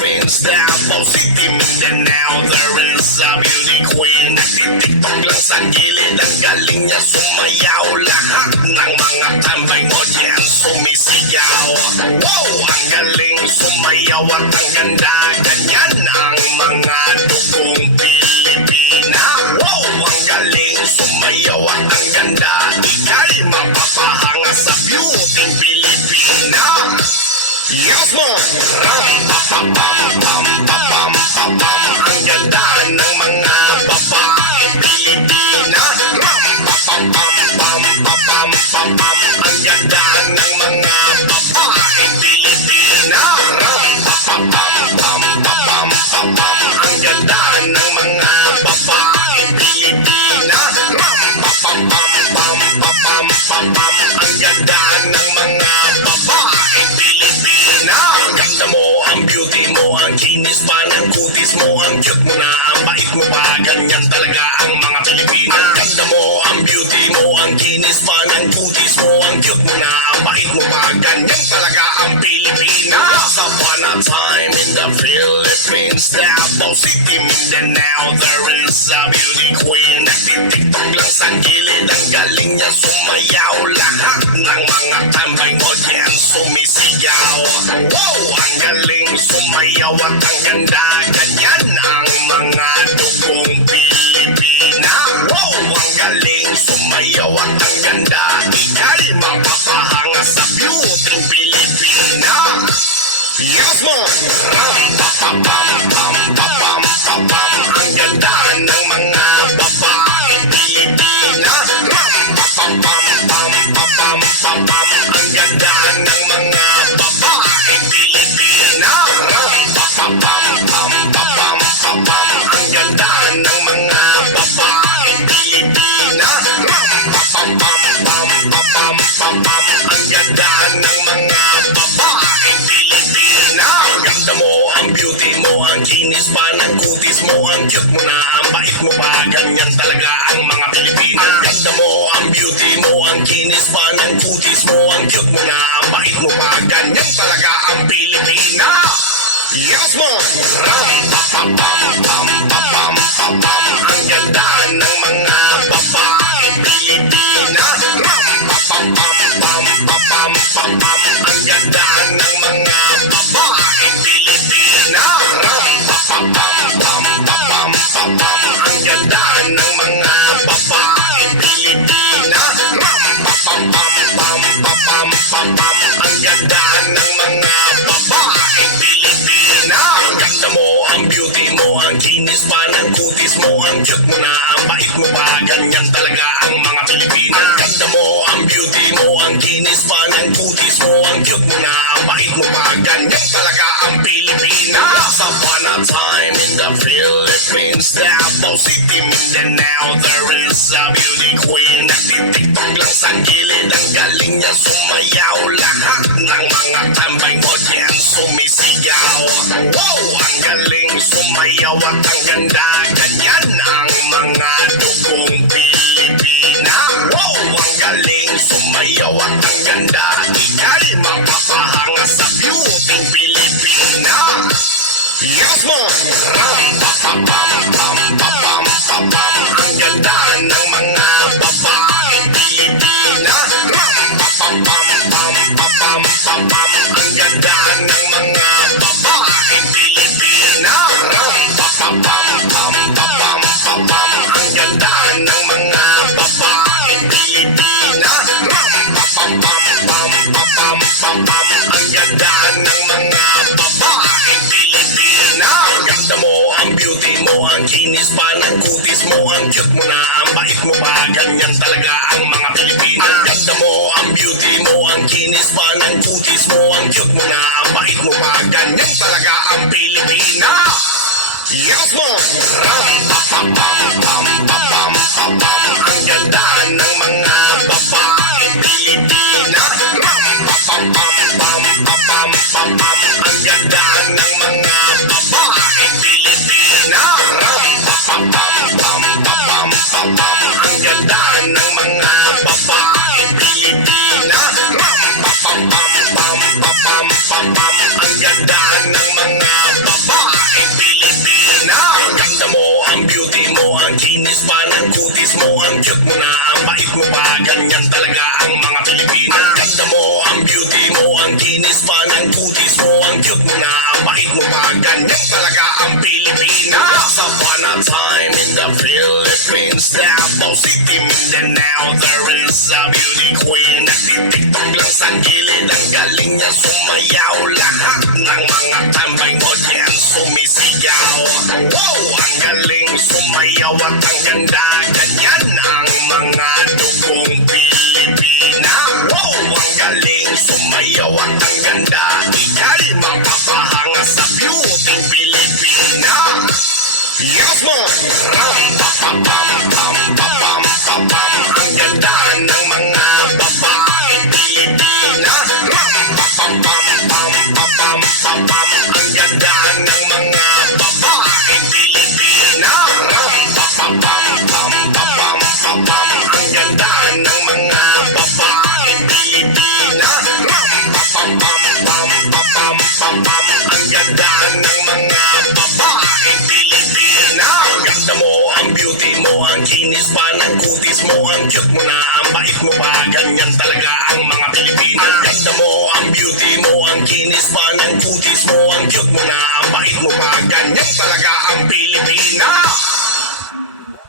Philippines, Davao City, Mindanao. There is a beauty queen. Nagtitiktok lang sa gilid. Ang galing niya sumayaw. Lahat ng mga tambay mo diyan sumisigaw. Wow! Ang galing sumayaw at ang ganda. Ganyan ang mga dugong Pilipina. Wow! Ang galing sumayaw at ang ganda. Ika'y mapapahanga sa beauty Pilipina. Yes, man! Ram-pa-pam-pam-pam-pam-pam. Ang ganda ng mga babaeng Pilipina. Ram-pa-pam-pam-pam-pam-pam. Ang ganda ng mga babaeng Pilipina. Ram-pa-pam-pam-pam-pam-pam. Ang ganda ng mga babaeng Pilipina. Ram-pa-pam-pam-pam-pam-pam. Ang ganda ng mga babaeng Pilipina. Ang ganda mo, ang beauty mo, ang kinis pa ng kutis mo, ang cute mo na, ang bait mo pa, ganyan talaga ang mga Pilipina. Ang ganda mo, ang beauty mo, ang kinis pa ng kutis mo, ang cute mo na, ang bait mo pa, ganyan talaga ang Pilipina. Once upon a time in the Philippines, Davao City, Mindanao, there is a beauty queen. Nagtitiktok lang sa gilid, ang galing niya sumayaw. Lahat ng mga tambay mo diyan sumisigaw. Wow! Ang galing sumayaw at ang ganda. Ganyan ang mga dugong Pilipina. Wow! Ang galing sumayaw at ang ganda. Ika'y mapapahanga sa beauty Pilipina. Yes, man! Ram-pa-pam-pam-pam-pam-pam. Ang ganda ng mga babaeng Pilipina. Ram-pa-pam-pam-pam-pam-pam. Ang ganda ng mga babaeng Pilipina. Ram-pa-pam-pam-pam-pam-pam. Ang ganda ng mga babaeng Pilipina. Ram-pa-pam-pam-pam-pam-pam. Ang ganda ng mga babaeng Pilipina. Ang ganda mo, ang beauty mo, ang kinis pa ng kutis mo, ang cute mo na, ang bait mo pa, ganyan talaga ang mga Pilipina. Ang ganda mo, ang beauty mo, ang kinis pa ng kutis mo, ang cute mo na, ang bait mo pa, ganyan talaga ang Pilipina. Yes, man! Ram-pa-pam-pam-pam-pam-pam. Ang ganda ng mga babaeng Pilipina. Ram-pa-pam-pam-pam-pam-pam. Ang ganda ng mga babaeng Pilipina. Ram-pa-pam-pam-pam-pam-pam. Ang ganda ng mga babaeng Pilipina. Ram-pa-pam-pam-pam-pam-pam. Ang ganda ng mga babaeng Pilipina. Ang ganda mo, ang beauty mo, ang kinis pa ng kutis mo, ang cute mo na, ang bait mo pa, ganyan talaga ang mga Pilipina. Ang ganda mo, ang beauty mo, ang kinis pa ng kutis mo, ang cute mo na, ang bait mo pa, ganyan talaga ang Pilipina. Once upon a time in the Philippines, Davao City, Mindanao, there is a beauty queen. Nagtitiktok lang sa gilid, ang galing niya sumayaw. Lahat ng mga tambay mo diyan sumisigaw. Wow! Ang galing sumayaw at ang ganda. Ganyan ang mga dugong Pilipina. Wow! Ang galing sumayaw at ang ganda. Ika'y mapapahanga sa beauty Pilipina. Yes, man! Ram-pa-pam-pam-pam-pam-pam. Ang ganda ng mga babaeng Pilipina. Ram-pa-pam-pam-pam-pam-pam. Ang ganda ng mga babaeng Pilipina. Ram-pa-pam-pam-pam-pam-pam. Ang ganda ng mga babaeng Pilipina. Ram-pa-pam-pam-pam-pam-pam. Ang ganda ng mga babaeng Pilipina. Ang ganda mo, ang beauty mo, ang kinis pa ng kutis mo, ang cute mo na, ang bait mo pa, ganyan talaga ang mga Pilipina. Ang ganda mo, ang beauty mo, ang kinis pa ng kutis mo, ang cute mo na, ang bait mo pa, ganyan talaga ang Pilipina. Yes, man! Ram-pa-pam-pam-pam-pam-pam. Ang ganda ng mga babaeng Pilipina. Ram-pa-pam-pam-pam-pam-pam. Ang ganda ng mga babaeng Pilipina. Ram-pa-pam-pam-pam-pam-pam. Ang ganda ng mga babaeng Pilipina. Ram-pa-pam-pam-pam-pam-pam. Ang ganda ng mga babaeng talaga ang mga Pilipina. Ang ganda mo, ang beauty mo, ang kinis pa ng kutis mo, ang cute mo na, ang bait mo pa, ganyan talaga ang Pilipina. Once upon a time in the Philippines, Davao City, Mindanao, there is a beauty queen. Nagtitiktok lang sa gilid, ang galing niya sumayaw. Lahat ng mga tambay mo diyan sumisigaw. Wow, ang galing sumayaw at ang ganda, ganyan ang mga dugong Pilipina. Wow, ang galing sumayaw at ang ganda, ika'y mapapahanga sa beauty Pilipina. Yes, man! Ram, pa, pa, pam, pam, pa, pam, pa, pam. Ang ganda ng mga babaeng Pilipina. Ram, pa, pam, pam, pam, pa, pam, pa, pam. Ang ganda ng mga babaeng Pilipina. Ram, pa, pa, pam, pam, pa, pam, pa, pam. Ang ganda ng mga babaeng Pilipina. Ram, pa, pam, pam, pam, pa, pam, pa, pam. Ang ganda ng mga babaeng Pilipina. Ang ganda mo, ang beauty mo, ang kinis pa ng kutis mo, ang cute mo na, ang bait mo pa, ganyan talaga ang mga Pilipina.